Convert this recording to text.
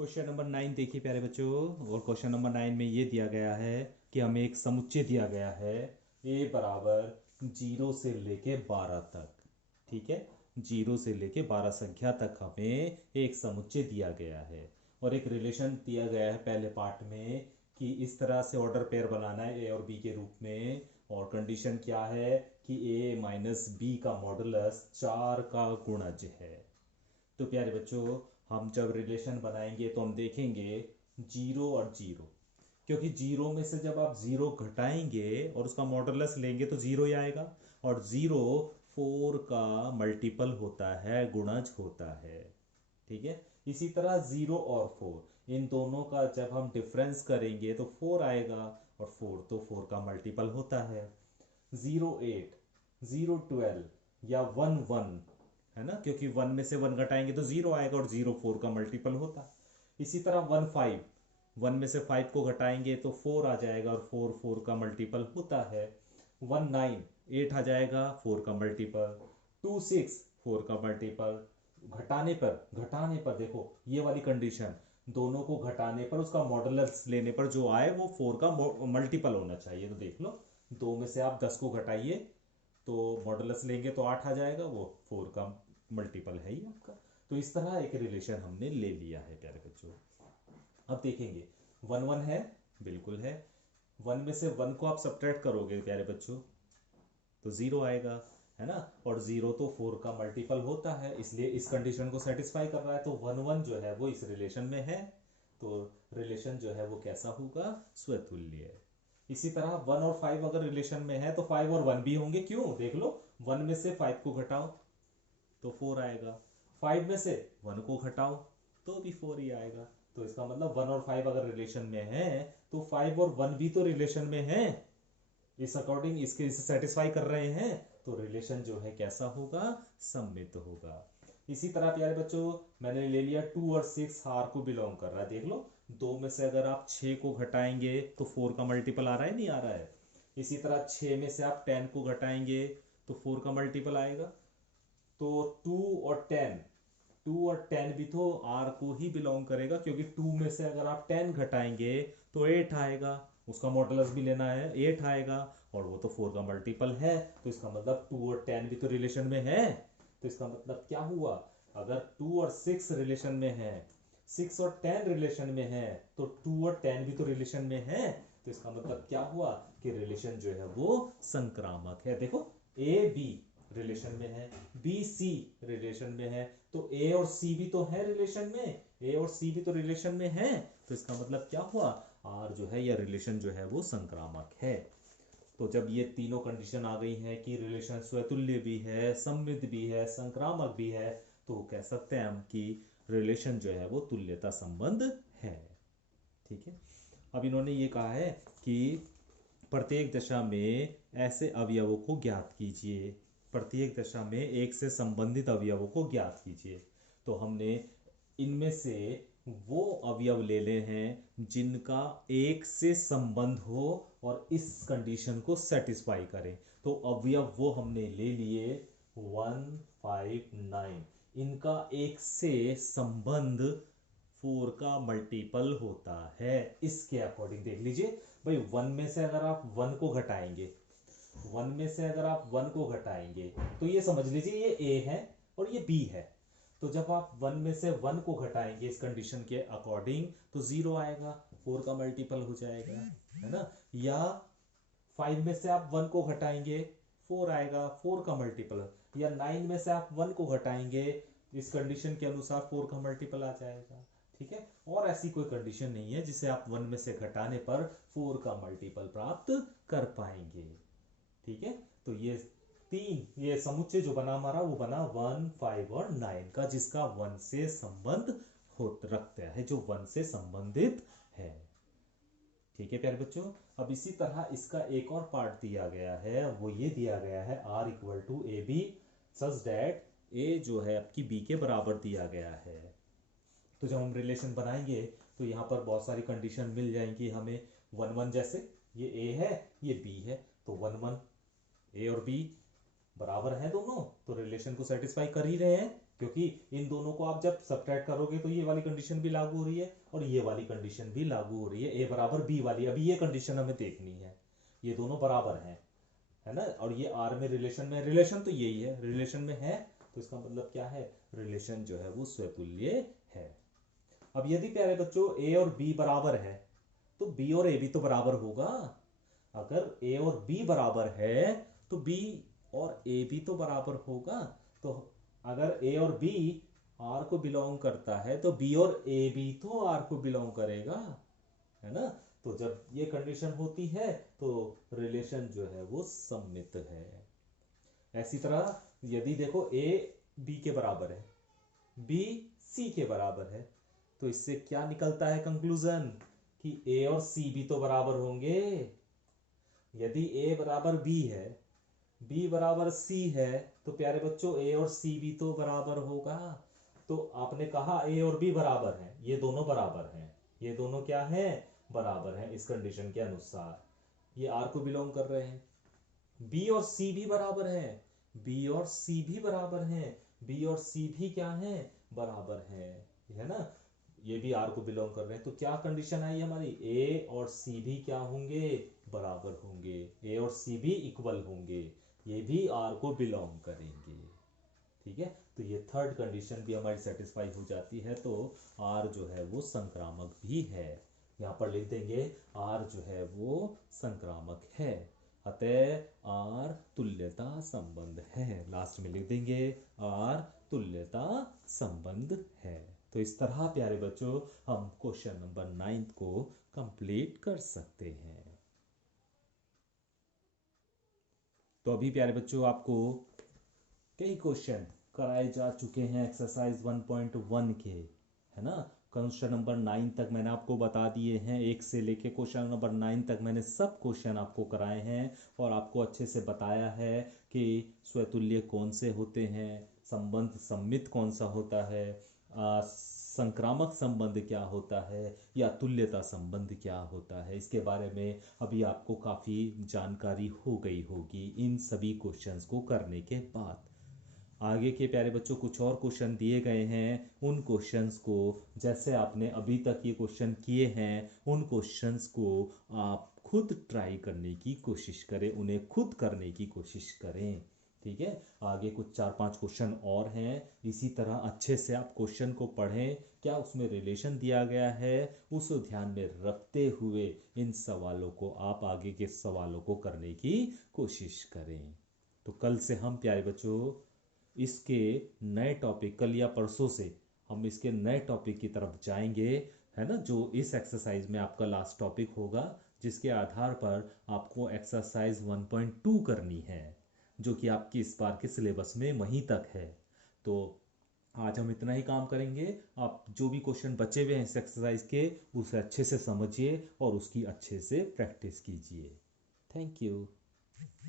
Question number 9 देखिए प्यारे बच्चों। और क्वेश्चन नंबर 9 में ये दिया गया है कि हमें एक समुच्चय दिया गया है a बराबर 0 से लेके 12 तक। ठीक है, 0 से लेके 12 संख्या तक हमें एक समुच्चय दिया गया है और एक रिलेशन दिया गया है पहले पार्ट में कि इस तरह से ऑर्डर पेयर बनाना है a और b के रूप में। और कंडीशन क्या है कि a माइनस बी का मॉडुलस 4 का गुणज है। तो प्यारे बच्चों, हम जब रिलेशन बनाएंगे तो हम देखेंगे जीरो और जीरो, क्योंकि जीरो में से जब आप जीरो घटाएंगे और उसका मॉडुलस लेंगे तो जीरो ही आएगा। और जीरो फोर का मल्टीपल होता है, गुणज होता है। ठीक है, इसी तरह जीरो और फोर, इन दोनों का जब हम डिफरेंस करेंगे तो फोर आएगा और फोर तो फोर का मल्टीपल होता है। 08, 012 या 11, है ना, क्योंकि वन में से वन घटाएंगे तो जीरो आएगा और जीरो फोर का मल्टीपल होता है। इसी तरह 15, वन में से फाइव को घटाएंगे तो फोर आ जाएगा और फोर फोर का मल्टीपल होता है। 19, 8 आ जाएगा, फोर का मल्टीपल। 26, फोर का मल्टीपल। घटाने पर देखो ये वाली कंडीशन, दोनों को घटाने पर उसका मॉडुलस लेने पर जो आए वो फोर का मल्टीपल होना चाहिए। तो देख लो, दो में से आप 10 को घटाइए तो मॉडुलस लेंगे तो 8 आ जाएगा, वो फोर का मल्टीपल है ही आपका। तो इस तरह एक रिलेशन हमने ले लिया है प्यारे बच्चों। अब देखेंगे वन वन है, बिल्कुल है। वन में से वन को आप सब्ट्रैक्ट करोगे प्यारे बच्चों तो जीरो आएगा, है ना। और जीरो तो फोर का मल्टीपल होता है, इसलिए इस कंडीशन को सेटिस्फाई कर रहा है। तो वन वन जो है वो इस रिलेशन में है, तो रिलेशन जो है वो कैसा होगा, स्वतुल्य। इसी तरह वन और फाइव अगर रिलेशन में है तो फाइव और वन भी होंगे। क्यों, देख लो, वन में से फाइव को घटाओ तो फोर आएगा, फाइव में से वन को घटाओ तो भी फोर ही आएगा। तो इसका मतलब वन और फाइव अगर रिलेशन में है तो फाइव और वन भी तो रिलेशन में है। इस अकॉर्डिंग इसके इसे सेटिस्फाई कर रहे हैं, तो रिलेशन जो है कैसा होगा, सममित होगा। इसी तरह प्यारे बच्चों, मैंने ले लिया टू और सिक्स हार को बिलोंग कर रहा है। देख लो, दो में से अगर आप छह को घटाएंगे तो फोर का मल्टीपल आ रहा है, नहीं आ रहा है। इसी तरह छह में से आप टेन को घटाएंगे तो फोर का मल्टीपल आएगा। तो टू और टेन भी तो आर को ही बिलोंग करेगा, क्योंकि टू में से अगर आप टेन घटाएंगे तो एट आएगा, उसका मॉडुलस भी लेना है, एट आएगा और वो तो फोर का मल्टीपल है। तो इसका मतलब टू और टेन भी तो रिलेशन में है। तो इसका मतलब क्या हुआ, अगर टू और सिक्स रिलेशन में है, सिक्स और टेन रिलेशन में है, तो टू और टेन भी तो रिलेशन में है। तो इसका मतलब क्या हुआ कि रिलेशन जो है वो संक्रामक है। देखो, ए बी रिलेशन में है, बी सी रिलेशन में है, तो ए और सी भी तो है रिलेशन में, ए और सी भी तो रिलेशन में है। तो इसका मतलब क्या हुआ, आर जो है या रिलेशन जो है वो संक्रामक है। तो जब ये तीनों कंडीशन आ गई हैं कि रिलेशन स्वतुल्य भी है, सममित भी है, संक्रामक भी है, तो कह सकते हैं हम कि रिलेशन जो है वो तुल्यता संबंध है। ठीक है, अब इन्होंने ये कहा है कि प्रत्येक दशा में ऐसे अवयवों को ज्ञात कीजिए, प्रत्येक दशा में एक से संबंधित अवयवों को ज्ञात कीजिए। तो हमने इनमें से वो अवयव ले ले हैं जिनका एक से संबंध हो और इस कंडीशन को सेटिस्फाई करें। तो अवयव वो हमने ले लिए 159, इनका एक से संबंध फोर का मल्टीपल होता है। इसके अकॉर्डिंग देख लीजिए भाई, वन में से अगर आप वन को घटाएंगे, वन में से अगर आप वन को घटाएंगे तो ये समझ लीजिए ये ए है और ये बी है। तो जब आप वन में से वन को घटाएंगे इस कंडीशन के अकॉर्डिंग तो जीरो आएगा, फोर का मल्टीपल हो जाएगा, है ना। या फाइव में से आप वन को घटाएंगे, फोर आएगा, फोर का मल्टीपल। या नाइन में से आप वन को घटाएंगे, इस कंडीशन के अनुसार फोर का मल्टीपल आ जाएगा। ठीक है, और ऐसी कोई कंडीशन नहीं है जिसे आप वन में से घटाने पर फोर का मल्टीपल प्राप्त कर पाएंगे। ठीक है, तो ये समुच्चय जो बना हमारा वो बना 1, 5 और 9 का, जिसका वन से संबंध रखता है, जो वन से संबंधित है। ठीक है प्यारे बच्चों, अब इसी तरह इसका एक और पार्ट दिया गया है, वो ये दिया गया है R equal to A B such that A जो है आपकी बी के बराबर दिया गया है। तो जब हम रिलेशन बनाएंगे तो यहाँ पर बहुत सारी कंडीशन मिल जाएंगी हमें वन वन, जैसे ये ए है ये बी है, तो वन वन ए और बी बराबर है दोनों, तो रिलेशन को सेटिस्फाई कर ही रहे हैं। क्योंकि इन दोनों को आप जब सब्ट्रैक्ट करोगे तो ये वाली कंडीशन भी लागू हो रही है और ये वाली कंडीशन भी लागू हो रही है, ए बराबर बी वाली। अभी ये कंडीशन हमें देखनी है, ये दोनों बराबर हैं, है ना, और ये आर में रिलेशन में, रिलेशन तो यही है, रिलेशन में है, तो इसका मतलब क्या है, रिलेशन जो है वो स्वतुल्य है। अब यदि प्यारे बच्चों ए और बी बराबर है तो बी और ए भी तो बराबर होगा। अगर ए और बी बराबर है तो बी और ए भी तो बराबर होगा। तो अगर ए और बी आर को बिलोंग करता है तो बी और ए भी तो आर को बिलोंग करेगा, है ना। तो जब ये कंडीशन होती है तो रिलेशन जो है वो सममित है। ऐसी तरह यदि देखो ए बी के बराबर है, बी सी के बराबर है, तो इससे क्या निकलता है कंक्लूजन कि ए और सी भी तो बराबर होंगे। यदि ए बराबर बी है, बी बराबर सी है, तो प्यारे बच्चों ए और सी भी तो बराबर होगा। तो आपने कहा ए और बी बराबर हैं, ये दोनों बराबर हैं, ये दोनों क्या हैं, बराबर हैं इस कंडीशन के अनुसार, ये आर को बिलोंग कर रहे हैं। बी और सी भी बराबर हैं, बी और सी भी बराबर हैं, बी और सी भी क्या हैं, बराबर हैं, है ना, ये भी आर को बिलोंग कर रहे हैं। तो क्या कंडीशन आई हमारी, ए और सी भी क्या होंगे, बराबर होंगे, ए और सी भी इक्वल होंगे, ये भी आर को बिलोंग करेंगे। ठीक है, तो ये थर्ड कंडीशन भी हमारी सेटिस्फाई हो जाती है, तो आर जो है वो संक्रामक भी है। यहाँ पर लिख देंगे आर जो है वो संक्रामक है, अतः आर तुल्यता संबंध है। लास्ट में लिख देंगे आर तुल्यता संबंध है। तो इस तरह प्यारे बच्चों हम क्वेश्चन नंबर 9 को कंप्लीट कर सकते हैं। तो अभी प्यारे बच्चों आपको कई क्वेश्चन कराए जा चुके हैं एक्सरसाइज 1.1 के, है ना। क्वेश्चन नंबर 9 तक मैंने आपको बता दिए हैं, 1 से लेके क्वेश्चन नंबर 9 तक मैंने सब क्वेश्चन आपको कराए हैं और आपको अच्छे से बताया है कि स्वतुल्य कौन से होते हैं, संबंध सम्मित कौन सा होता है, संक्रामक संबंध क्या होता है या तुल्यता संबंध क्या होता है, इसके बारे में अभी आपको काफ़ी जानकारी हो गई होगी इन सभी क्वेश्चंस को करने के बाद। आगे के प्यारे बच्चों कुछ और क्वेश्चन दिए गए हैं, उन क्वेश्चंस को जैसे आपने अभी तक ये क्वेश्चन किए हैं उन क्वेश्चंस को आप खुद ट्राई करने की कोशिश करें, उन्हें खुद करने की कोशिश करें। ठीक है, आगे कुछ 4-5 क्वेश्चन और हैं, इसी तरह अच्छे से आप क्वेश्चन को पढ़ें, क्या उसमें रिलेशन दिया गया है उसे ध्यान में रखते हुए इन सवालों को आप आगे के सवालों को करने की कोशिश करें। तो कल से हम प्यारे बच्चों इसके नए टॉपिक, कल या परसों से हम इसके नए टॉपिक की तरफ जाएंगे, है ना, जो इस एक्सरसाइज में आपका लास्ट टॉपिक होगा, जिसके आधार पर आपको एक्सरसाइज 1.2 करनी है, जो कि आपकी इस बार के सिलेबस में वहीं तक है। तो आज हम इतना ही काम करेंगे, आप जो भी क्वेश्चन बचे हुए हैं इस एक्सरसाइज के उसे अच्छे से समझिए और उसकी अच्छे से प्रैक्टिस कीजिए। Thank you.